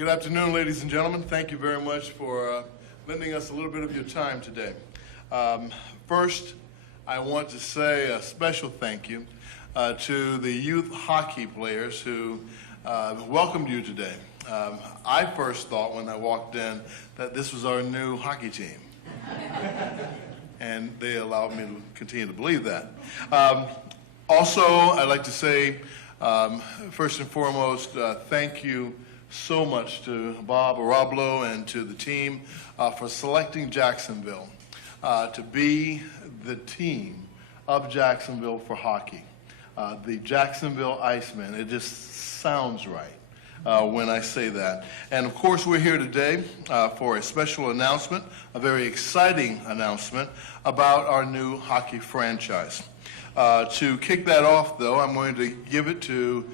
Good afternoon, ladies and gentlemen. Thank you very much for lending us a little bit of your time today. First, I want to say a special thank you to the youth hockey players who welcomed you today. I first thought when I walked in that this was our new hockey team. And they allowed me to continue to believe that. Also, I'd like to say, first and foremost, thank you so much to Bob Arablo and to the team for selecting Jacksonville to be the team of Jacksonville for hockey. The Jacksonville Icemen, it just sounds right when I say that. And of course, we're here today for a special announcement, a very exciting announcement about our new hockey franchise. To kick that off, though, I'm going to give it to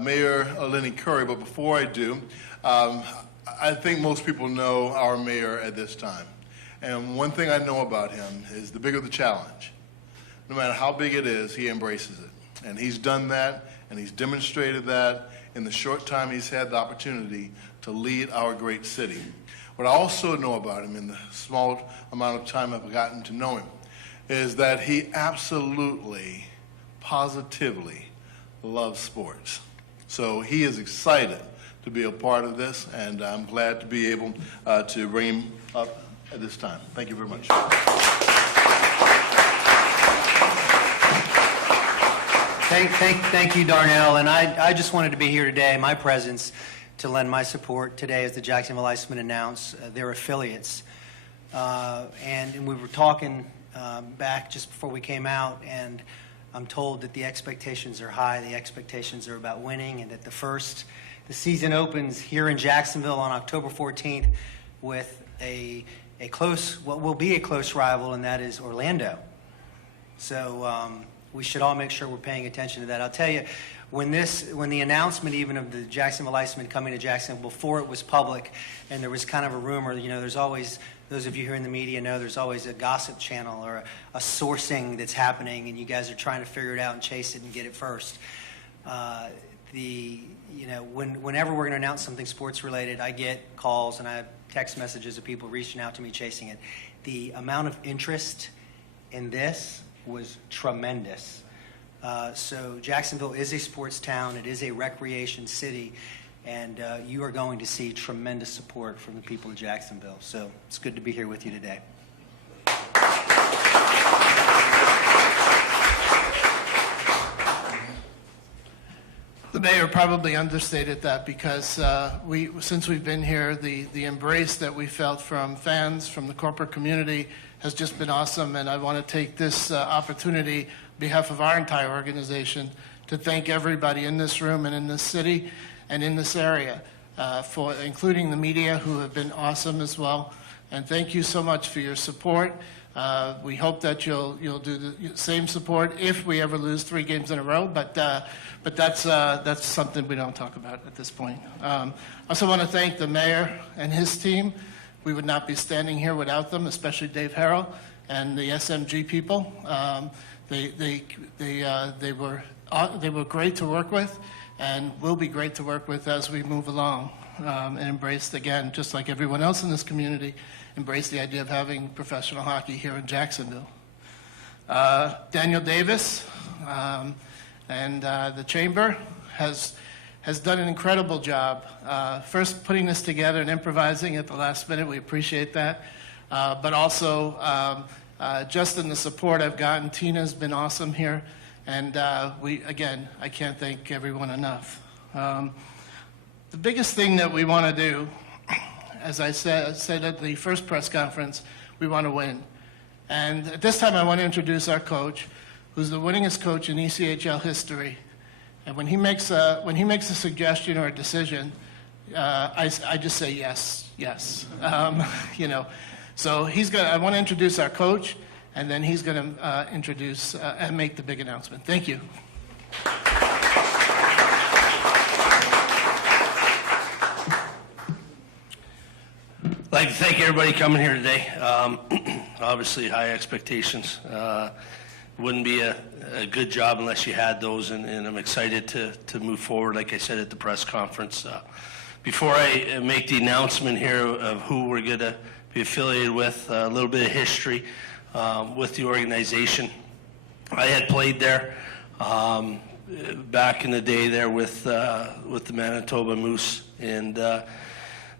Mayor Lenny Curry, but before I do, I think most people know our mayor at this time. And one thing I know about him is the bigger the challenge, no matter how big it is, he embraces it. And he's done that, and he's demonstrated that in the short time he's had the opportunity to lead our great city. What I also know about him in the small amount of time I've gotten to know him is that he absolutely, positively loves sports. So he is excited to be a part of this, and I'm glad to be able to bring him up at this time. Thank you very much. Thank you, Darnell. And I just wanted to be here today, my presence, to lend my support today as the Jacksonville Icemen announce their affiliates. And we were talking back just before we came out, and I'm told that the expectations are high. The expectations are about winning, and that the season opens here in Jacksonville on October 14th with what will be a close rival, and that is Orlando. So we should all make sure we're paying attention to that. I'll tell you, when the announcement even of the Jacksonville Icemen coming to Jacksonville, before it was public, and there was kind of a rumor, there's always, those of you here in the media know, there's always a gossip channel or a sourcing that's happening, and you guys are trying to figure it out and chase it and get it first. Whenever we're going to announce something sports related, I get calls and I have text messages of people reaching out to me chasing it. The amount of interest in this was tremendous. So Jacksonville is a sports town. It is a recreation city. And you are going to see tremendous support from the people of Jacksonville. So it's good to be here with you today. The mayor probably understated that, because since we've been here, the embrace that we felt from fans, from the corporate community, has just been awesome. And I want to take this opportunity on behalf of our entire organization to thank everybody in this room and in this city and in this area, for including the media, who have been awesome as well. And thank you so much for your support. We hope that you'll do the same support if we ever lose 3 games in a row, but that's something we don't talk about at this point. I also want to thank the mayor and his team. We would not be standing here without them, especially Dave Harrell and the SMG people. They were great to work with, and will be great to work with as we move along, and embraced, again, just like everyone else in this community, embrace the idea of having professional hockey here in Jacksonville. Daniel Davis and the Chamber has done an incredible job. First putting this together and improvising at the last minute, we appreciate that. But also just in the support I've gotten. Tina's been awesome here. And again, I can't thank everyone enough. The biggest thing that we want to do, as I said at the first press conference, we want to win. And at this time, I want to introduce our coach, who's the winningest coach in ECHL history. And when he makes a suggestion or a decision, I just say yes. So I want to introduce our coach, and then he's going to introduce and make the big announcement. Thank you. I'd like to thank everybody coming here today. Obviously, high expectations. Wouldn't be a good job unless you had those, and I'm excited to move forward, like I said at the press conference. Before I make the announcement here of who we're going to be affiliated with, a little bit of history with the organization. I had played there back in the day there with the Manitoba Moose, and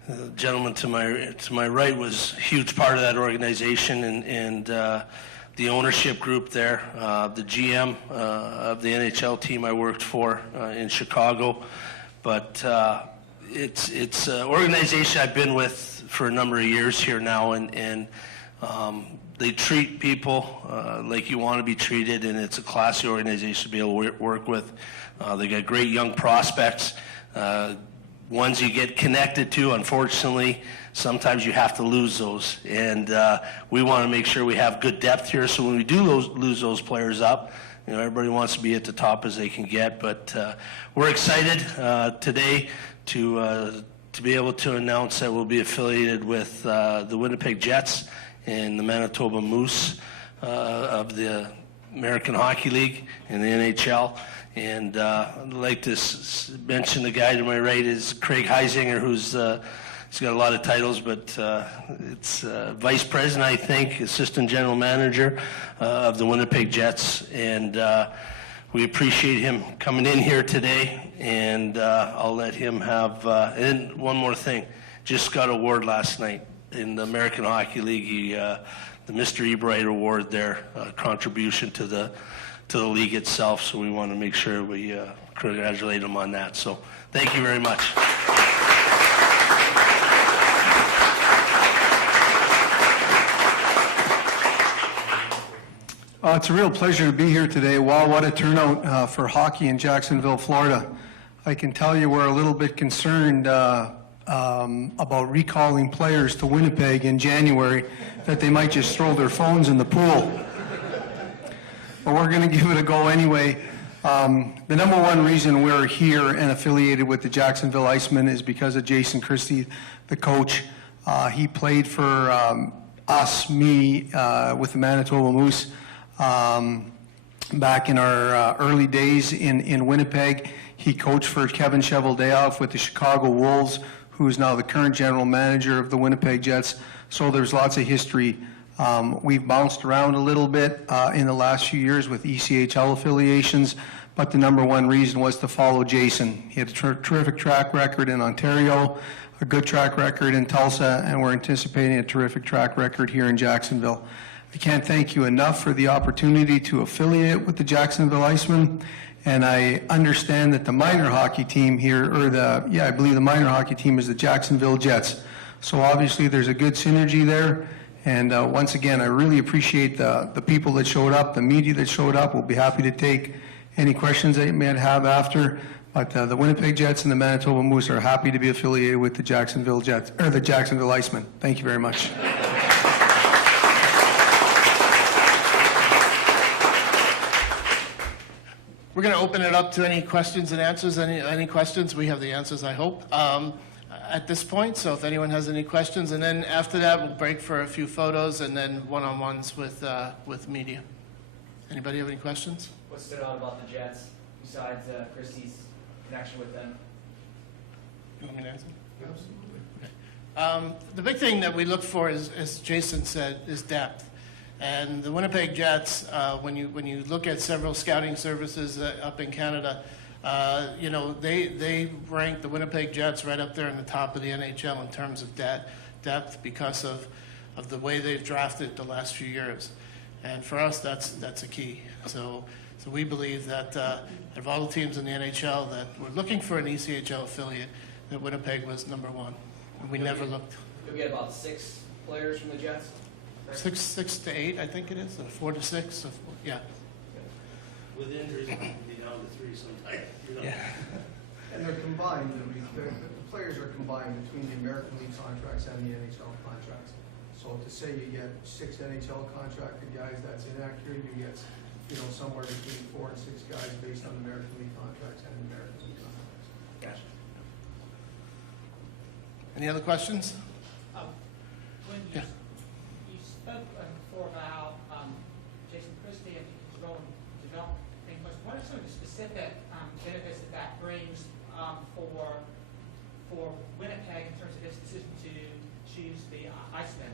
the gentleman to my right was a huge part of that organization, and the ownership group there, the GM of the NHL team I worked for in Chicago. But it's an organization I've been with for a number of years here now, and they treat people like you want to be treated, and it's a classy organization to be able to work with. They got great young prospects, ones you get connected to. Unfortunately, sometimes you have to lose those, and we want to make sure we have good depth here, so when we do lose those players up, everybody wants to be at the top as they can get. But we're excited today to be able to announce that we'll be affiliated with the Winnipeg Jets and the Manitoba Moose of the American Hockey League and the NHL. And I'd like to mention the guy to my right is Craig Heisinger, who's he's got a lot of titles, but it's Vice President, I think, Assistant General Manager of the Winnipeg Jets. And we appreciate him coming in here today, and I'll let him have, and one more thing, just got an award last night in the American Hockey League, the Mr. Ebright Award there, contribution to the league itself. So we want to make sure we congratulate him on that. So thank you very much. It's a real pleasure to be here today. Wow, what a turnout for hockey in Jacksonville, Florida. I can tell you we're a little bit concerned about recalling players to Winnipeg in January, that they might just throw their phones in the pool. But we're going to give it a go anyway. The number one reason we're here and affiliated with the Jacksonville Icemen is because of Jason Christie, the coach. He played for me, with the Manitoba Moose back in our early days in Winnipeg. He coached for Kevin Cheveldayoff with the Chicago Wolves, who is now the current general manager of the Winnipeg Jets. So there's lots of history. We've bounced around a little bit in the last few years with ECHL affiliations, but the number one reason was to follow Jason. He had a terrific track record in Ontario, a good track record in Tulsa, and we're anticipating a terrific track record here in Jacksonville. I can't thank you enough for the opportunity to affiliate with the Jacksonville Icemen, and I understand that the minor hockey team here, I believe the minor hockey team is the Jacksonville Jets. So obviously there's a good synergy there, and once again, I really appreciate the people that showed up, the media that showed up. We'll be happy to take any questions that you may have after, but the Winnipeg Jets and the Manitoba Moose are happy to be affiliated with the Jacksonville Jets, or the Jacksonville Icemen. Thank you very much. We're going to open it up to any questions and answers. Any questions? We have the answers, I hope, at this point. So if anyone has any questions, and then after that, we'll break for a few photos and then one-on-ones with media. Anybody have any questions? What stood out about the Jets besides Christie's connection with them? You want me to answer? Absolutely. Okay. The big thing that we look for is, as Jason said, is depth. And the Winnipeg Jets, when you look at several scouting services up in Canada, they rank the Winnipeg Jets right up there in the top of the NHL in terms of depth because of the way they've drafted the last few years. And for us, that's a key. So we believe that of all the teams in the NHL that were looking for an ECHL affiliate, that Winnipeg was number one. And we never looked. You'll get about 6 players from the Jets? Right? 6 to 8, I think it is, or 4 to 6. So, yeah. With injuries, it can be down to 3 sometimes. Yeah. And they're combined, the players are combined between the American League contracts and the NHL contracts. So to say you get 6 NHL contracted guys, that's inaccurate. You get, somewhere between 4 and 6 guys based on the American League contracts and the American League contracts. Gotcha. Any other questions? When you spoke before about Jason Christie and his role in developing, what are some of the specific benefits that brings for Winnipeg in terms of its decision to choose the Icemen?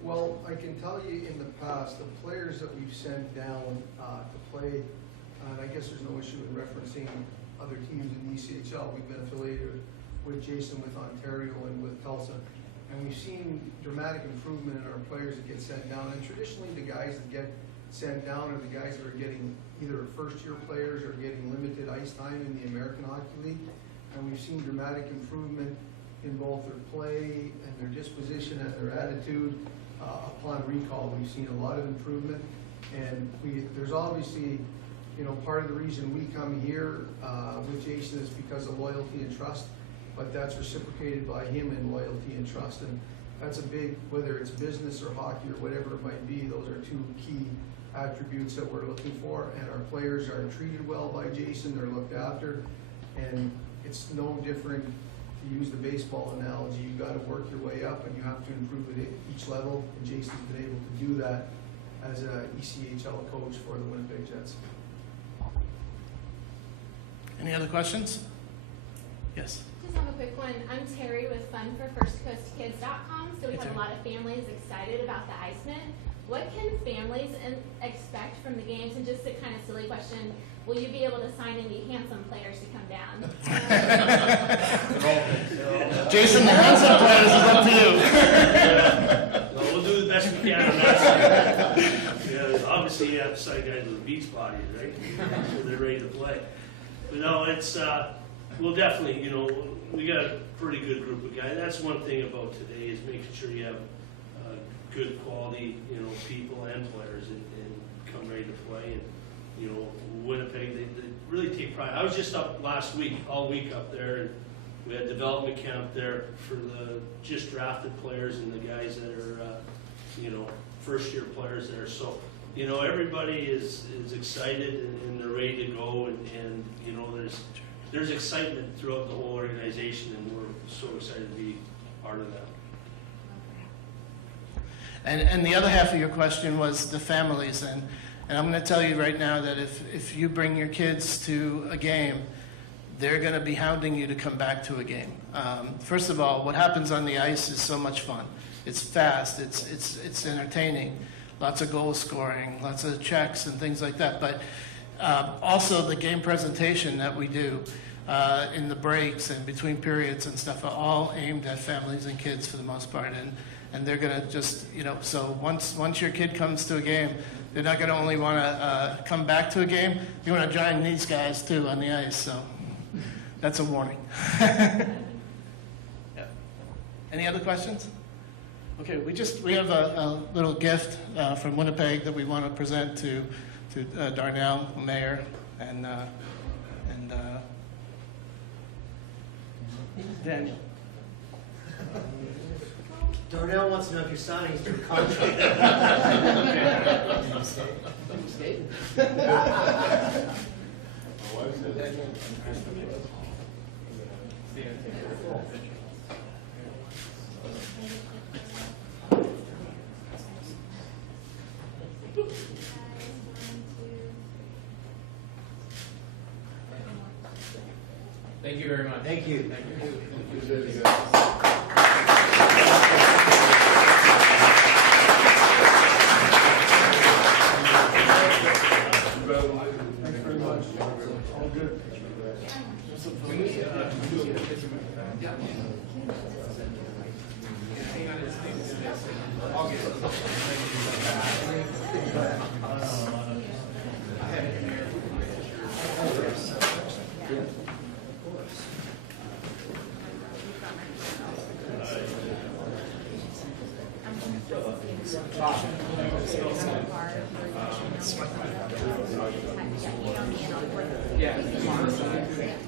Well, I can tell you in the past, the players that we've sent down to play, and I guess there's no issue in referencing other teams in the ECHL. We've been affiliated with Jason with Ontario and with Tulsa. And we've seen dramatic improvement in our players that get sent down. And traditionally, the guys that get sent down are the guys that are getting either first-year players or getting limited ice time in the American Hockey League. And we've seen dramatic improvement in both their play and their disposition and their attitude upon recall. We've seen a lot of improvement. And there's obviously, part of the reason we come here with Jason is because of loyalty and trust. But that's reciprocated by him in loyalty and trust. And that's a big, whether it's business or hockey or whatever it might be, those are 2 key attributes that we're looking for. And our players are treated well by Jason, they're looked after. And it's no different, to use the baseball analogy, you got to work your way up and you have to improve at each level. And Jason's been able to do that as a ECHL coach for the Winnipeg Jets. Any other questions? Yes. Just have a quick one. I'm Terry with FunForFirstCoastKids.com. So we have a lot of families excited about the Icemen. What can families expect from the games? And just a kind of silly question, will you be able to sign any handsome players to come down? Jason, the handsome players is up to you. Well, we'll do the best we can on that side. Yeah, obviously, you have to sign guys with beach bodies, right? So they're ready to play. But no, it's, we'll definitely, we got a pretty good group of guys. That's one thing about today is making sure you have good quality, people and players and come ready to play. And, Winnipeg, they really take pride. I was just up last week, all week up there, and we had development camp there for the just drafted players and the guys that are, first year players there. So, everybody is excited and they're ready to go, and there's excitement throughout the whole organization, and we're so excited to be part of that. And the other half of your question was the families, and I'm going to tell you right now that if you bring your kids to a game, they're going to be hounding you to come back to a game. First of all, what happens on the ice is so much fun. It's fast, it's entertaining, lots of goal scoring, lots of checks and things like that. But also the game presentation that we do in the breaks and between periods and stuff are all aimed at families and kids for the most part. And they're going to just, so once your kid comes to a game, they're not going to only want to come back to a game, you want to join these guys too on the ice. So that's a warning. Yeah. Any other questions? Okay, we have a little gift from Winnipeg that we want to present to Darnell, Mayor, and Daniel. Darnell wants to know if you're signing his new contract. Thank you very much. Thank you.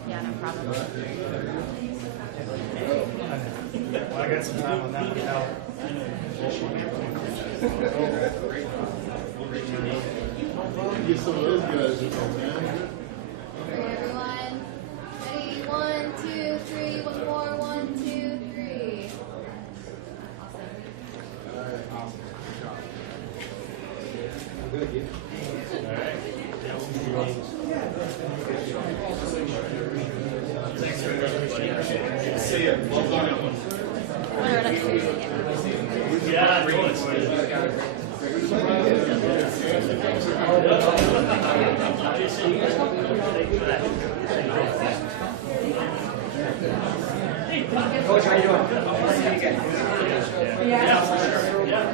Yeah, no problem. I got some time on that one now. Get some of those guys in there, man. Everyone, ready? 1, 2, 3. One more. 1, 2, 3. See ya. Well done. What are we upstairs again? Yeah, it's Coach, how you doing? Nice to see you again. Yeah, for sure. Yeah.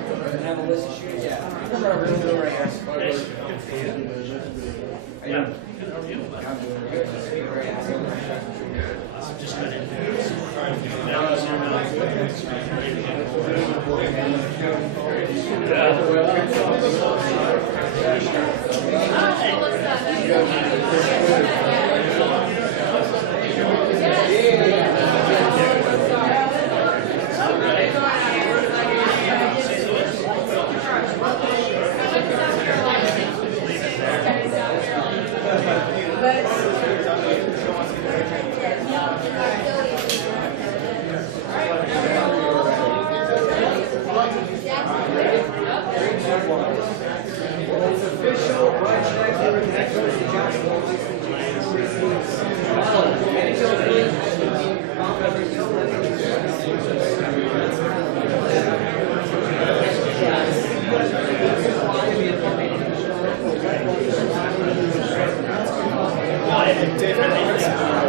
Have a list of shoes? Yeah. I'm going to room right here. How you doing? I'm doing good. Nice to meet you. Very happy. Official, Jacksonville Dave,